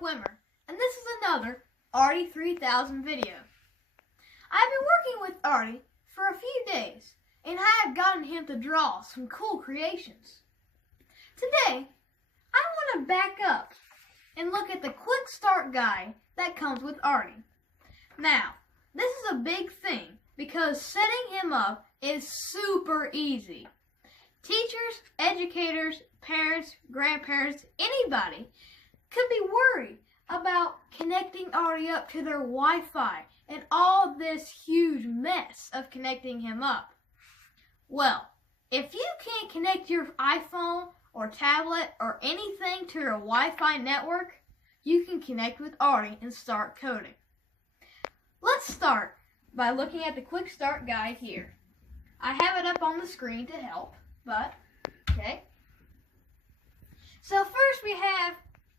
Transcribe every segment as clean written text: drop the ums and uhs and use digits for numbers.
Wimmer, and this is another Artie 3000 video. I've been working with Artie for a few days, and I have gotten him to draw some cool creations. Today, I want to back up and look at the quick start guide that comes with Artie. Now, this is a big thing because setting him up is super easy. Teachers, educators, parents, grandparents, anybody could be worried about connecting Artie up to their Wi-Fi and all this huge mess of connecting him up. Well, if you can't connect your iPhone or tablet or anything to your Wi-Fi network, you can connect with Artie and start coding. Let's start by looking at the quick start guide here. I have it up on the screen to help, okay. So first we have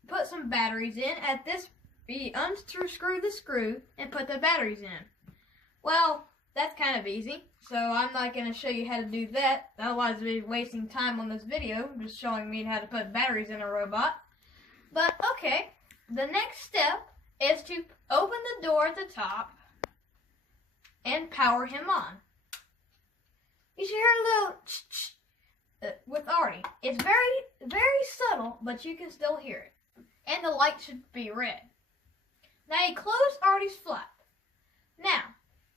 put some batteries in. At this, we unscrew the screw and put the batteries in. Well, that's kind of easy, so I'm not going to show you how to do that. Otherwise, I'd be wasting time on this video just showing me how to put batteries in a robot. But okay, the next step is to open the door at the top and power him on. You should hear a little ch-ch with Artie. It's very subtle, but you can still hear it. And the light should be red. Now you close Artie's flap. Now,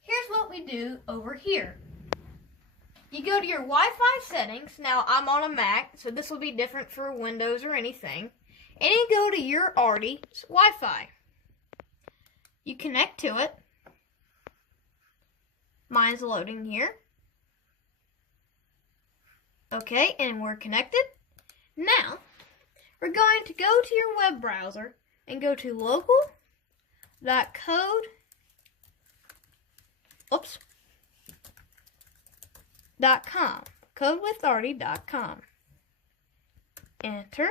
here's what we do over here. You go to your Wi-Fi settings. Now I'm on a Mac, so this will be different for Windows or anything. And you go to your Artie's Wi-Fi. You connect to it. Mine's loading here. Okay, and we're connected. Now, we're going to go to your web browser and go to local.codewithartie.com. Codewithartie.com. Enter.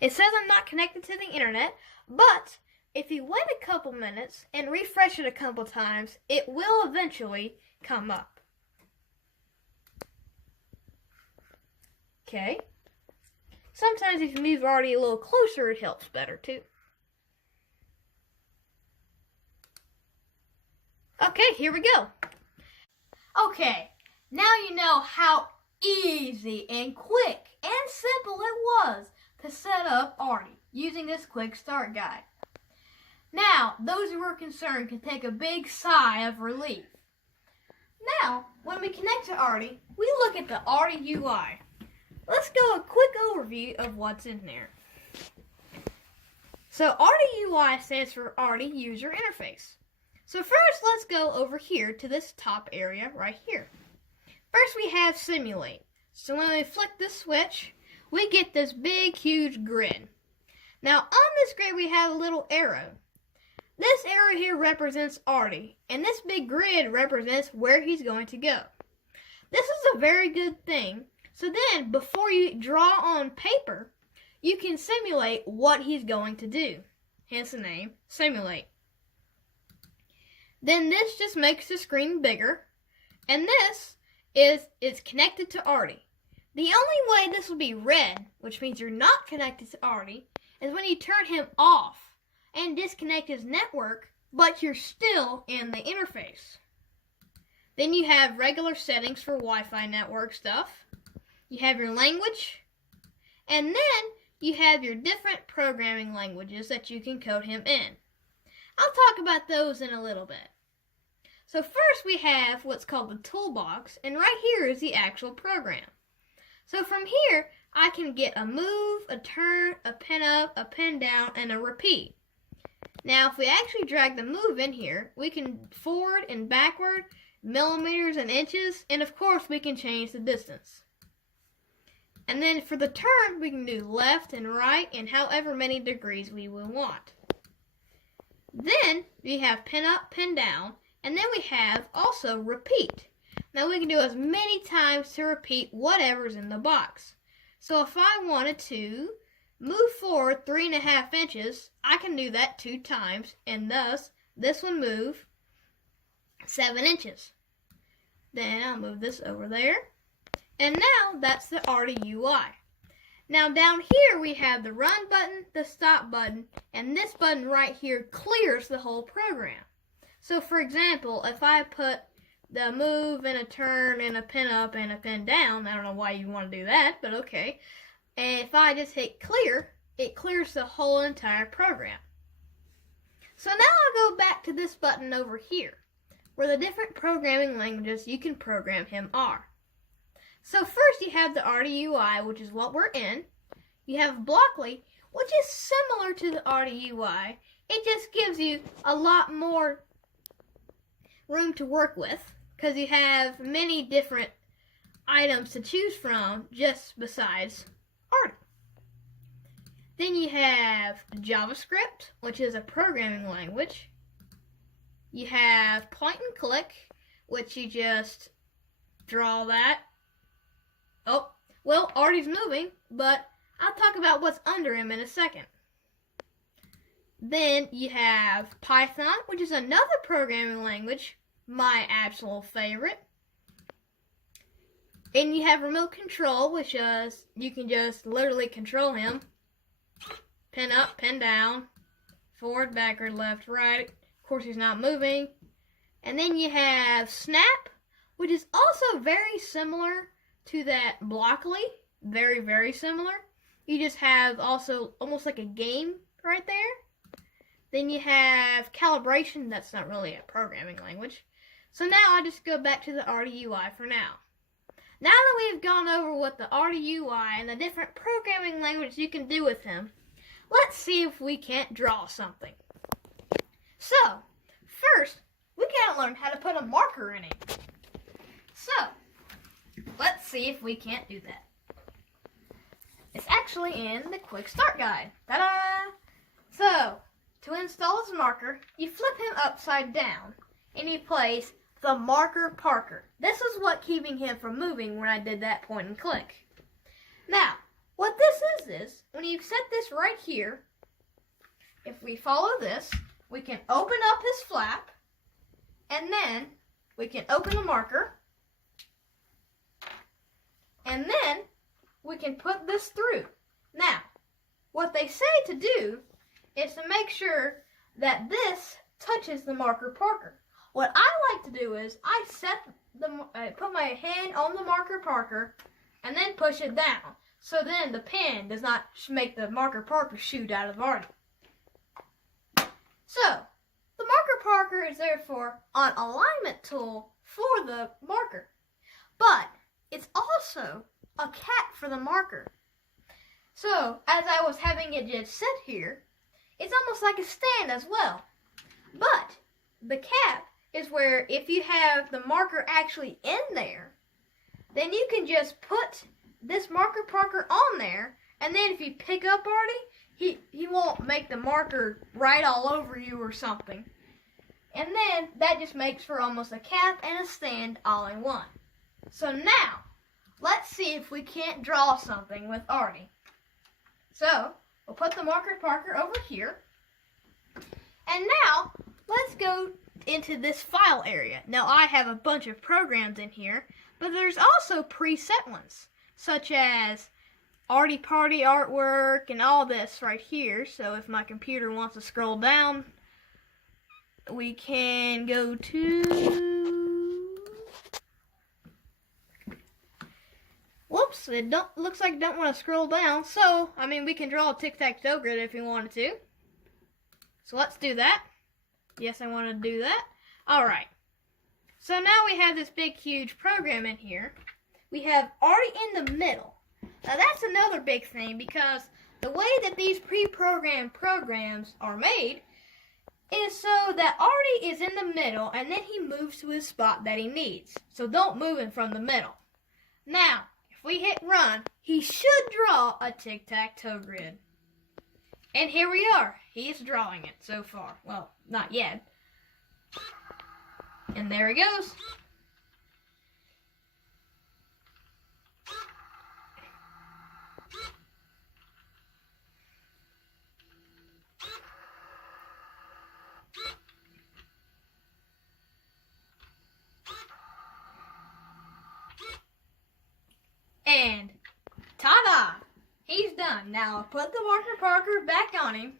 It says I'm not connected to the internet, but if you wait a couple minutes and refresh it a couple times, it will eventually come up. Okay. Sometimes if you move Artie a little closer, it helps better too. Okay, here we go. Okay, now you know how easy and quick and simple it was to set up Artie using this quick start guide. Now, those who were concerned can take a big sigh of relief. Now, when we connect to Artie, we look at the Artie UI. Let's go a quick overview of what's in there. So Artie UI stands for Artie User Interface. So first let's go over here to this top area right here. First we have Simulate. So when we flick this switch, we get this big huge grid. Now on this grid we have a little arrow. This arrow here represents Artie, and this big grid represents where he's going to go. This is a very good thing. So then, before you draw on paper, you can simulate what he's going to do. Hence the name, Simulate. Then this just makes the screen bigger. And this is connected to Artie. The only way this will be red, which means you're not connected to Artie, is when you turn him off and disconnect his network, but you're still in the interface. Then you have regular settings for Wi-Fi network stuff. You have your language, and then you have your different programming languages that you can code him in. I'll talk about those in a little bit. So first we have what's called the toolbox, and right here is the actual program. So from here, I can get a move, a turn, a pin up, a pin down, and a repeat. Now if we actually drag the move in here, we can forward and backward, millimeters and inches, and of course we can change the distance. And then for the turn, we can do left and right and however many degrees we will want. Then we have pin up, pin down, and then we have also repeat. Now we can do as many times to repeat whatever's in the box. So if I wanted to move forward 3.5 inches, I can do that 2 times, and thus this one move 7 inches. Then I'll move this over there. And now that's the Artie UI. Now down here we have the run button, the stop button, and this button right here clears the whole program. So for example, if I put the move and a turn and a pin up and a pin down, I don't know why you want to do that, but okay. And if I just hit clear, it clears the whole entire program. So now I'll go back to this button over here, where the different programming languages you can program him are. So first you have the Artie UI, which is what we're in. You have Blockly, which is similar to the Artie UI. It just gives you a lot more room to work with, because you have many different items to choose from just besides Artie. Then you have JavaScript, which is a programming language. You have point and click, which you just draw that. Oh, well, Artie's moving, but I'll talk about what's under him in a second. Then you have Python, which is another programming language, my absolute favorite. And you have remote control, which is you can just literally control him. Pin up, pin down, forward, backward, left, right. Of course, he's not moving. And then you have Snap, which is also very similar to that Blockly. Very, very similar. You just have also almost like a game right there. Then you have Calibration. That's not really a programming language. So now I'll just go back to the Artie UI for now. Now that we've gone over what the Artie UI and the different programming languages you can do with him, let's see if we can't draw something. So, first, we gotta learn how to put a marker in him. So, let's see if we can't do that. It's actually in the Quick Start Guide. Ta-da! So, to install his marker, you flip him upside down, and you place the marker Parker. This is what keeping him from moving when I did that point and click. Now, what this is when you set this right here, if we follow this, we can open up his flap, and then we can open the marker, and then we can put this through. Now, what they say to do is to make sure that this touches the marker Parker. What I like to do is I put my hand on the marker Parker and then push it down. So then the pin does not make the marker Parker shoot out of Artie. So, the marker Parker is therefore an alignment tool for the marker. But it's also a cap for the marker. So, as I was having it just sit here, it's almost like a stand as well. But the cap is where if you have the marker actually in there, then you can just put this marker Parker on there, and then if you pick up Artie, he won't make the marker right all over you or something. And then that just makes for almost a cap and a stand all in one. So now, let's see if we can't draw something with Artie. So, we'll put the marker Parker over here. And now, let's go into this file area. Now, I have a bunch of programs in here, but there's also preset ones, such as Artie Party artwork and all this right here. So if my computer wants to scroll down, we can go to... Whoops, it looks like I don't want to scroll down. So, I mean, we can draw a tic-tac-toe grid if we wanted to. So let's do that. Yes, I want to do that. Alright. So now we have this big, huge program in here. We have Artie in the middle. Now that's another big thing, because the way that these pre-programmed programs are made is so that Artie is in the middle and then he moves to his spot that he needs. So don't move him from the middle. Now, if we hit run, he should draw a tic-tac-toe grid. And here we are. He's drawing it so far. Well, not yet. And there he goes. And ta-da! He's Now put the marker Parker back on him.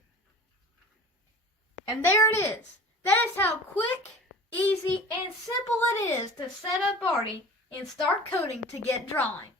And there it is. That is how quick, easy, and simple it is to set up Artie and start coding to get drawing.